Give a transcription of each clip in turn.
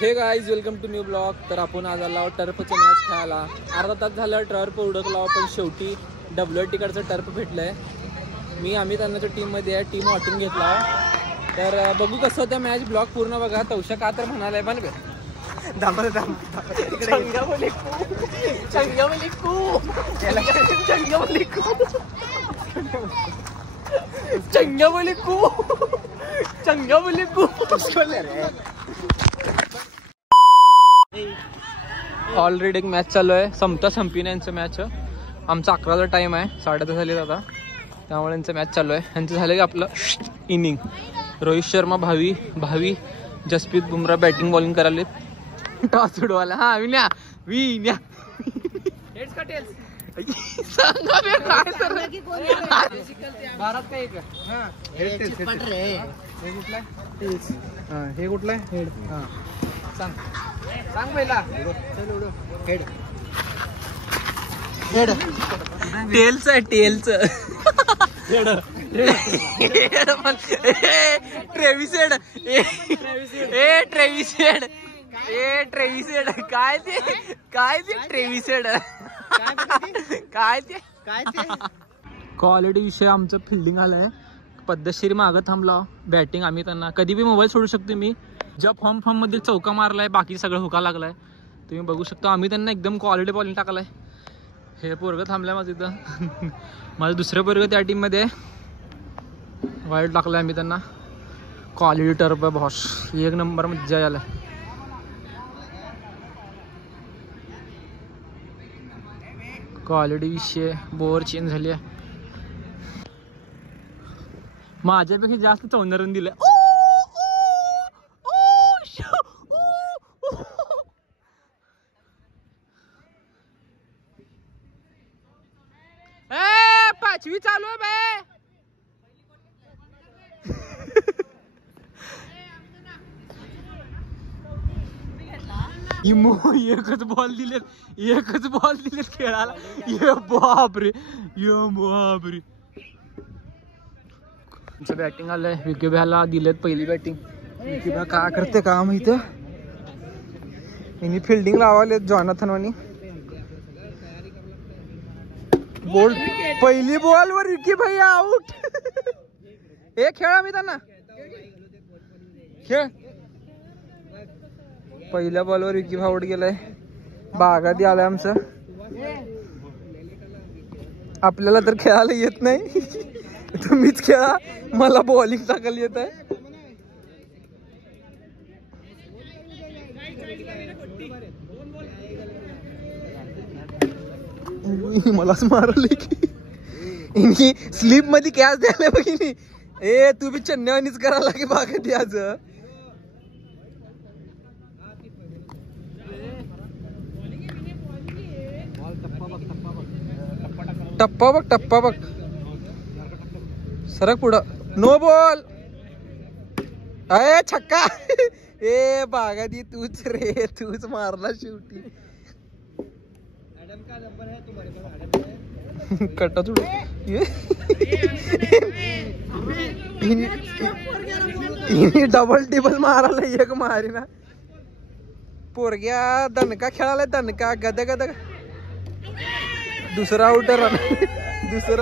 Hey guys welcome to new blog. तर आपण आज आलो टर्फचं मॅच खेळायला. अर्धा तास झालं टर्फ उडकला, पण शेवटी WRT टर्फ भेटलंय. आम्ही त्यांच्या टीममध्ये आहे, टीम वाटून घेतला. तर बघू कसं होतं मॅच. ब्लॉग पूर्ण बघा. तवशा का तर म्हणालाय पण ऑलरेडी एक मॅच चालू आहे. समता संपीने यांचं मॅच. आमचा 11चा टाइम आहे, 10:30 झाले आता. त्यामुळे यांचं मॅच चालू आहे. यांचं झालं की आपलं इनिंग. रोहित शर्मा भावी जसप्रीत बुमराह बॅटिंग बॉलिंग करायला. टॉस उडवायला. हा विन्या सांगा काय सर भारत का एक हे कुठलं आहे. हा सांग पहिला. टेलच आहे टेलच. ट्रेविसेड काय ते ट्रेविसेड काय ते क्वालिटी विषय. आमचं फिल्डिंग आलंय पद्धतशीर. मागं थांबला बॅटिंग. आम्ही त्यांना कधी बी मोबाईल सोडू शकतो. मी ज्या फॉर्म मध्ये चौका मारलाय, बाकी सगळं हुका लागलाय. तुम्ही बघू शकता. आम्ही त्यांना एकदम क्वालिटी बॉलिंग टाकलाय. हे पोरगं थांबलंय माझं इथं. माझं दुसरं पोरगं त्या टीम मध्ये वाईट टाकलाय. आम्ही त्यांना क्वालिटी टर्फ बॉस एक नंबर मज्जा आलाय. क्वालिटी विषय. बोर चेंज झाली आहे. माझ्यापेक्षा जास्त 14 रन दिले. पाचवी चालू आहे बे. एकच बॉल दिलेत खेळायला. ये बापरे. बॅटिंग आलंय. विकी भ्याला दिलेत पहिली बॅटिंग. विकी भ्या काय करते का माहित. यांनी फिल्डिंग लावाले जॉनाथन वानी. बोल पहिली बॉल वर विकी भैया आउट. हे खेळा मी त्यांना खेळ. पहिल्या बॉलवर विकी भाऊ आउट गेलाय. बागादी आलाय आमचं. आपल्याला तर खेळायला येत नाही. तुम्हीच खेळा. मला बॉलिंग टाकायला येत आहे. मलाच मारले की स्लीप मध्ये कॅच द्यायला बघिनी. ए तू बी चेन्नईनीच करायला की बागादी आज. टप्पा बघ सरक पुढं. No ball. अय छक्का. ए बागादी तूच मारला शेवटी. कट्टा चुड डबल टिबल मारायला एक मारीना. पोरग्या दणका खेळायला. दणका गद दुसरा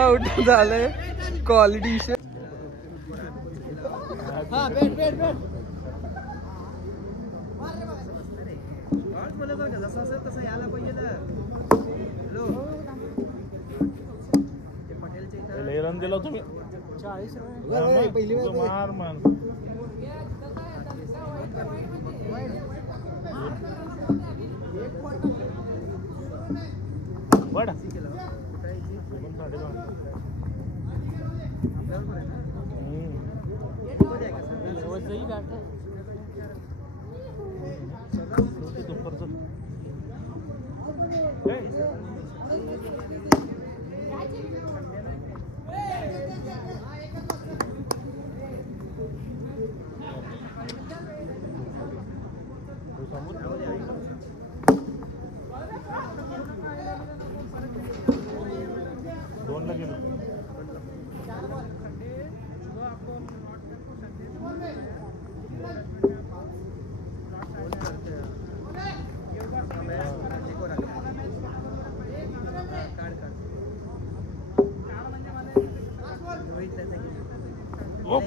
आउट झालंय. क्वालिटी विषय. रन दिला तुम्ही 40 बड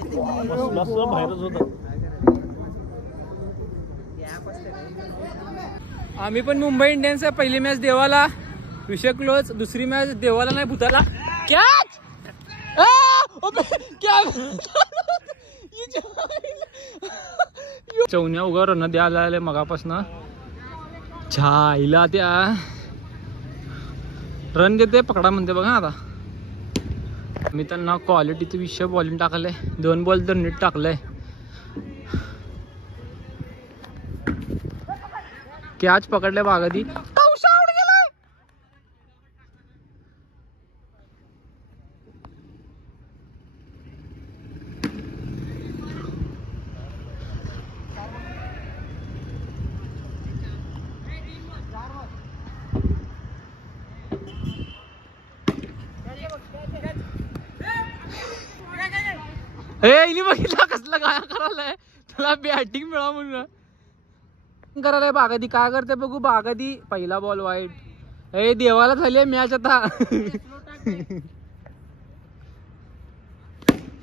बसला असं बाहेरच होता. आम्ही पण मुंबई इंडियन्स आहे. पहिली मॅच देवाला, विषय क्लोज. दुसरी मॅच देवाला नाही भूताला. कॅच चौन्या उगा रन द्यायला आले मगापासून. छाईला त्या रन देते पकडा म्हणते बघा. आता मी त्यांना क्वालिटीचं विषय बॉलिंग टाकलंय. 2 बॉल तर नीट टाकलंय. कॅच पकडल्या बागादी. हे बघितला कसला गाया करायलाय. तुला बॅटिंग मिळा म्हणून करायलाय. बागादी काय करते बघू. बागादी पहिला बॉल वाईट. हे देवाला झाली मॅच आता.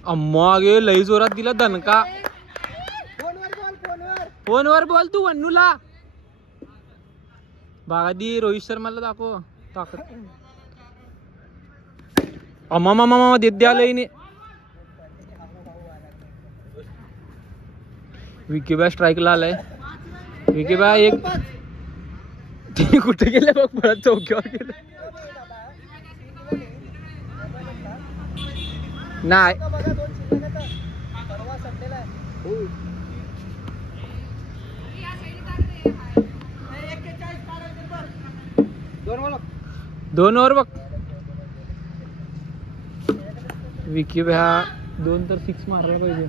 अम्मा गे लई जोरात दिला दणका. फोनवर बोल तू वन्नूला. बागादी रोहित शर्माला दाखव ताकद. अम्मा मामा देत द्या लईने. विकी बाय स्ट्राईकला आलाय. विकी बाय एक कुठे गेले बघ पळत चौकीवर गेले. नाही दोन ओव्हर बघ. विकी बाय 2 तर 6 मारायला पाहिजे.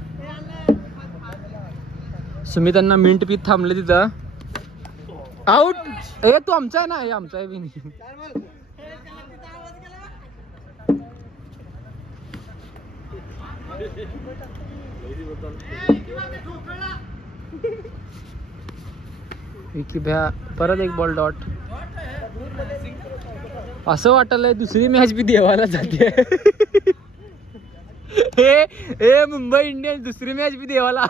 सुमितांना मिंट पीत थांबले तिथं. आउट. ए तू आमचा आहे ना. हे आमचा आहे बी नाही. विकी भ्या परत एक बॉल डॉट. असं वाटलंय दुसरी मॅच बी देवाला जाते. हे मुंबई इंडियन्स दुसरी मॅच बी देवाला.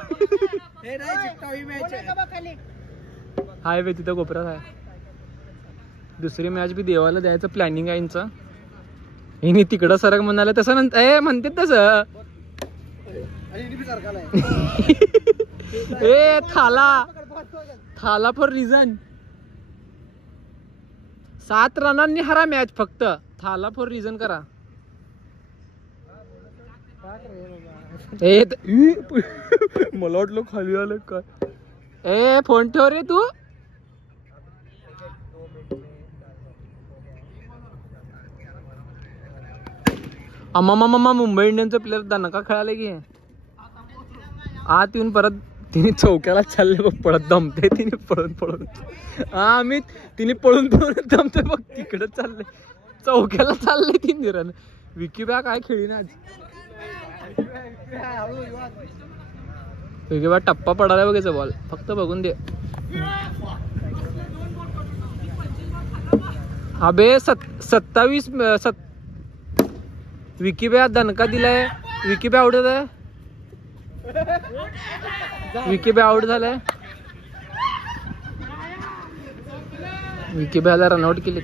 हाय बे तिथं कोपऱ्यात आहे. दुसरी मॅच बी देवाला द्यायचं प्लॅनिंग आहे यांचं. हे तिकडं सरक म्हणाले तसं नंतर म्हणते तसं. ए थाला फॉर रिझन. 7 रनांनी हरा मॅच फक्त. थाला फॉर रिझन करा. मला वाटलं खाली आलं काय. ए फोन ठेव रे तू. अम्मा मुंबई इंडियन्सचा प्लेअर दणका खेळायला की आत येऊन परत तिने चौक्याला चालले बघ. पळत दमते तिने पळून. हा मी तिने पळून दमते बघ. तिकडे चालले चौक्याला चालले 3 रन. विकी बॅ काय खेळी ना आज. विकी बॅ टप्पा पडायला बघायचा बॉल फक्त बघून दे. अबे 27 विकी बॅ दणका दिलाय. विकी बॅ आउट आहे. विकी बॅ आउट झालाय. विकी बॅला रनआउट केले.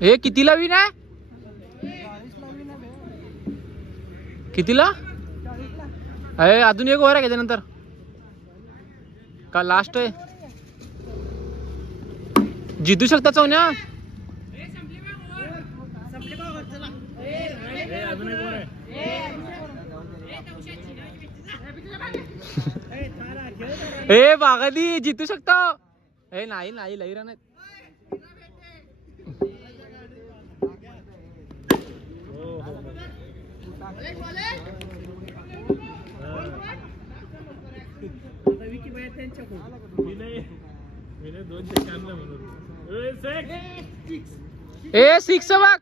हे कितीला विन आहे. कितीला अरे अजून एक ओव्हर आहे त्याच्यानंतर का लास्ट आहे. जितू शकता चौन्या. ए बागादी जितू शकता. ए नाही लई रन आहेत. ए 6 बघ.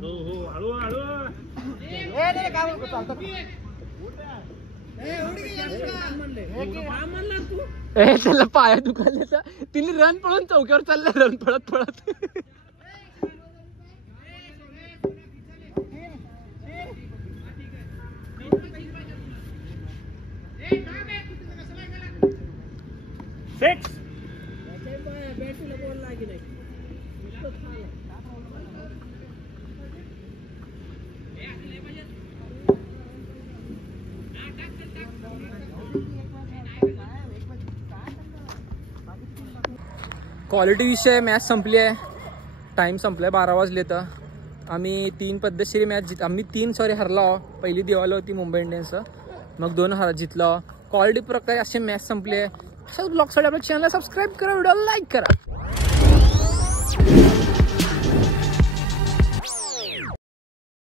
हो हो हळू हळू त्याला पाया दुखायला तिने रन पळून चौक्यावर चाललं रन पळत पळत. क्वालिटी विषय मॅच संपली आहे. टाइम संपलाय 12 वाजले. तर आम्ही 3 पद्धतशीर मॅच आम्ही 3 हरला. पहिली दिवाला होती मुंबई इंडियन्सचं, मग 2 जितला. क्वालिटी प्रकारे असे मॅच संपले. ब्लॉगसाठी आपल्या चॅनलला सबस्क्राईब करा, व्हिडिओला लाईक करा.